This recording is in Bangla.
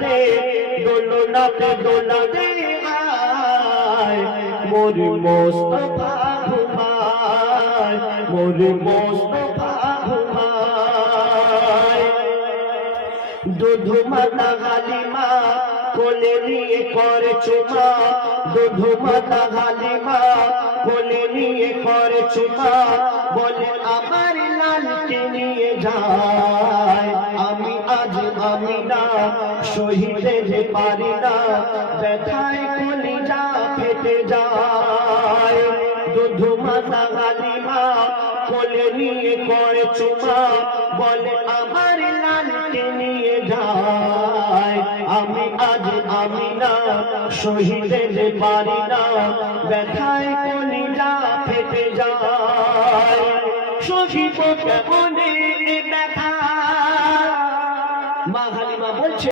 দে দোলনাতে দোলা দে আয় মোর মুস্তাফা ঘুমায় মোর মুস্তাফা ঘুমায় দুধু মাতা হালিমা কোলে নিয়ে করে চুমা দুধু মাতা হালিমা কোলে নিয়ে করে চুমা বলে আমার লালকে নিয়ে যায় আমি আজ আমি না সহিতে যে পারি না ব্যথায় কলিজা ফেটে যায় দুধু মাতা হালিমা কোলে নিয়ে করে চুমা বলে আমার লালকে নিয়ে যায় আমি আজ আমি না সহিতে যে পারি না ব্যথায় কলিজা ফেটে যায় সহিব কেমনে